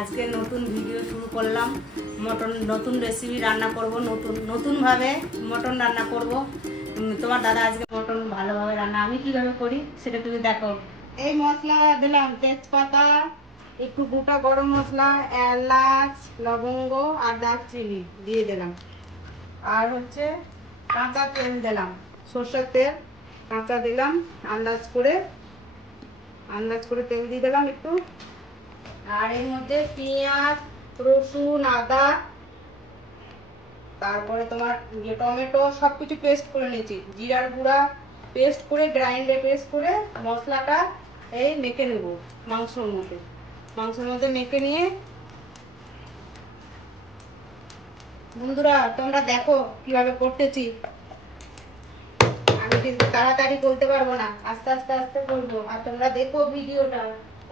আজকে নতুন ভিডিও শুরু করলাম। মটন নতুন রেসিপি রান্না করব, নতুনভাবে মটন রান্না করব। তোমার দাদা আজকে মটন ভালোভাবে রান্না, আমি কিভাবে করি সেটা তুমি দেখো। এই মশলা দিলাম, তেজপাতা, একটু গোটা গরম মশলা, এলাচ, লবঙ্গ আর দারচিনি দিয়ে দিলাম। আর হচ্ছে কাঁচা তেল দিলাম, সরষের তেল কাঁচা দিলাম, আন্দাজ করে তেল দিয়ে দিলাম একটু। আর এর মধ্যে পেঁয়াজ, রসুন, আদা, তারপরে তোমার টমেটো সবকিছু পেস্ট করে নিয়েছি, জিরার গুঁড়া পেস্ট করে, গ্রাইন্ডারে পেস্ট করে মশলাটা এই মেখে নেব মাংসের মধ্যে মেখে নিয়ে। বন্ধুরা তোমরা দেখো কিভাবে করতেছি, আমি কিন্তু তাড়াতাড়ি করতে পারবো না, আস্তে আস্তে করবো, আর তোমরা দেখো ভিডিওটা।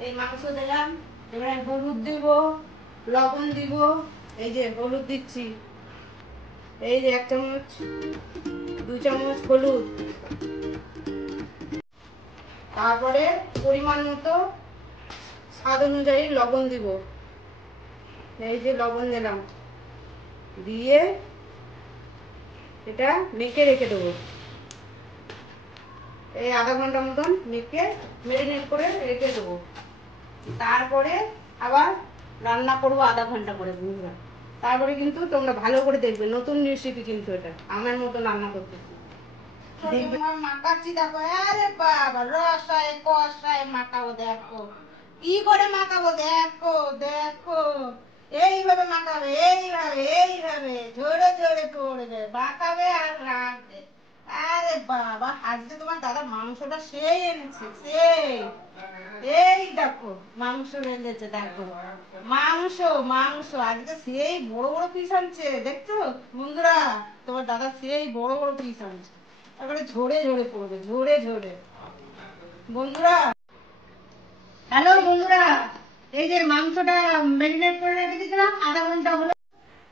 এই মাংস দিলাম, এবারে হলুদ দিব, লবণ দিব, এই যে হলুদ দিচ্ছি, এই যে 1 চামচ, 2 চামচ হলুদ, তারপরে পরিমাণ মতো স্বাদ অনুযায়ী লবণ দিব, এই যে লবণ দিলাম, দিয়ে এটা মেখে রেখে দেবো। এই আধা ঘন্টা মতন মেখে ম্যারিনেট করে রেখে দেবো। তারপরে আবার রান্না করবো আধা ঘন্টা করে বন্ধুরা। তারপরে কিন্তু তোমরা ভালো করে দেখবে, নতুন রেসিপি কিন্তু এটা আমার মতো রান্না করতেছি। মাখাচ্ছি দেখো, আরে বাবা রসায় কষায় মাখাবো, দেখো কি করে মাখাবো, দেখো দেখো এইভাবে মাখাবে, এইভাবে ঝরে ঝরে পড়বে, মাখাবে আর রাখবে। আরে বাবা আজকে তোমার দাদা মাংসটা সেই এনেছে, সেই এই দেখো মাংস রেঁধেছে, দেখো মাংস মাংস আজকে সেই বড় বড় পিস আনছে, দেখছো বন্ধুরা? তোমার দাদা সেই বড় বড় পিস আনছে, তারপরে ঝরে ঝরে পড়বে, ঝরে ঝরে। বন্ধুরা হ্যালো বন্ধুরা, এই যে মাংসটা ম্যারিনেট করে রেখে দিয়েছিলাম আধা ঘন্টা হলো।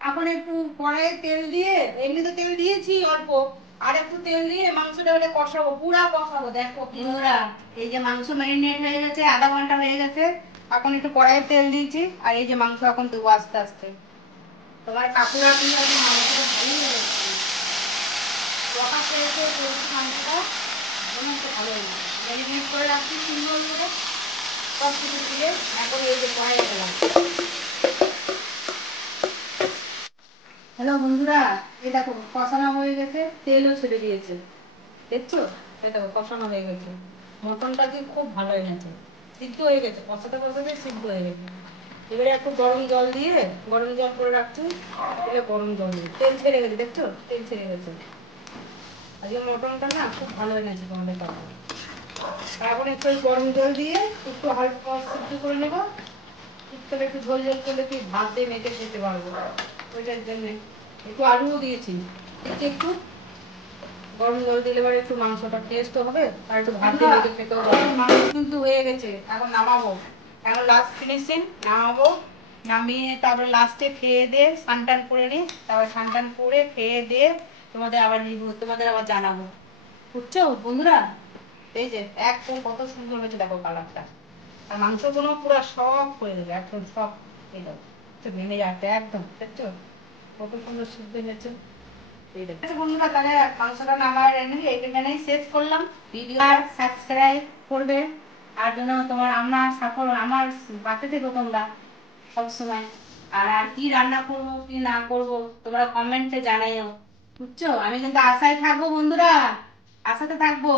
এখন একটু কড়াইয়ে তেল দিয়ে, এমনিতে তেল দিয়েছি অল্প, আর একটু তেল দিয়ে মাংসটা ওটা কষাবো, পুরা কষাবো। দেখো বন্ধুরা এই যে মাংস ম্যারিনেট হয়ে গেছে, আধা ঘন্টা হয়ে গেছে। এখন একটু কড়াইয়ে তেল দিয়েছি, আর এই যে মাংস এখন দেবো আস্তে আস্তে। তোমার কাকুরা কিন্তু মাংসটা ভালোই হয়েছে, কষা পেয়েছে মাংসটা, মনে হচ্ছে ভালো হয়েছে। ম্যারিনেট করে রাখছি সুন্দর করে সব কিছু দিয়ে। এখন এই যে কড়াইয়ে দিলাম। হ্যালো বন্ধুরা, এই দেখো কষানো হয়ে গেছে, তেলও ছেড়ে দিয়েছে, দেখছো? এই দেখো কষানো হয়ে গেছে, মটনটা কি খুব ভালো এনেছে, সিদ্ধ হয়ে গেছে, কষাতে কষাতে সিদ্ধ হয়ে গেছে। এবারে একটু গরম জল দিয়ে, গরম জল করে রাখছি, গরম জল দিয়ে তেল ছেড়ে গেছে, দেখছো তেল ছেড়ে গেছে। আজকে মটনটা না খুব ভালো এনেছে তোমাদের কাকা। এখন একটু গরম জল দিয়ে একটু হালকা সিদ্ধ করে নেবো, একটু ঝোল ঝোল করলে কি ভাত দিয়ে মেখে খেতে পারবো, ওইটার জন্যে একটু আলুও দিয়েছি। একটু গরম জল দিলে পরে একটু মাংসটা টেস্ট হবে, আর একটু ভাত দিয়ে মেখে খেতেও পারবো। মাংস কিন্তু হয়ে গেছে, এখন নামাবো, এখন লাস্ট ফিনিশিং নামাবো। নামিয়ে তারপরে লাস্টে খেয়ে দিয়ে সানটান করে নিই, তারপর সানটান করে খেয়ে দিয়ে তোমাদের আবার জানাবো, বুঝছো বন্ধুরা? এই যে একদম কত সুন্দর হয়েছে দেখো কালারটা, আর মাংসগুলো পুরো সব হয়ে যাবে, একদম সব এই দেখো ভেঙে যাচ্ছে একদম, দেখছো কত সুন্দর সিদ্ধ হয়েছে। বন্ধুরা তাহলে মাংসটা নামায় এখানেই শেষ করলাম ভিডিও। আর সাবস্ক্রাইব করবে, আর জন্য তোমার আমার পাশে থেকো তোমরা সবসময়। আর আর কি রান্না করবো কি না করবো তোমরা কমেন্টে জানাইও, বুঝছো? আমি কিন্তু আশায় থাকবো বন্ধুরা, আশাতে থাকবো।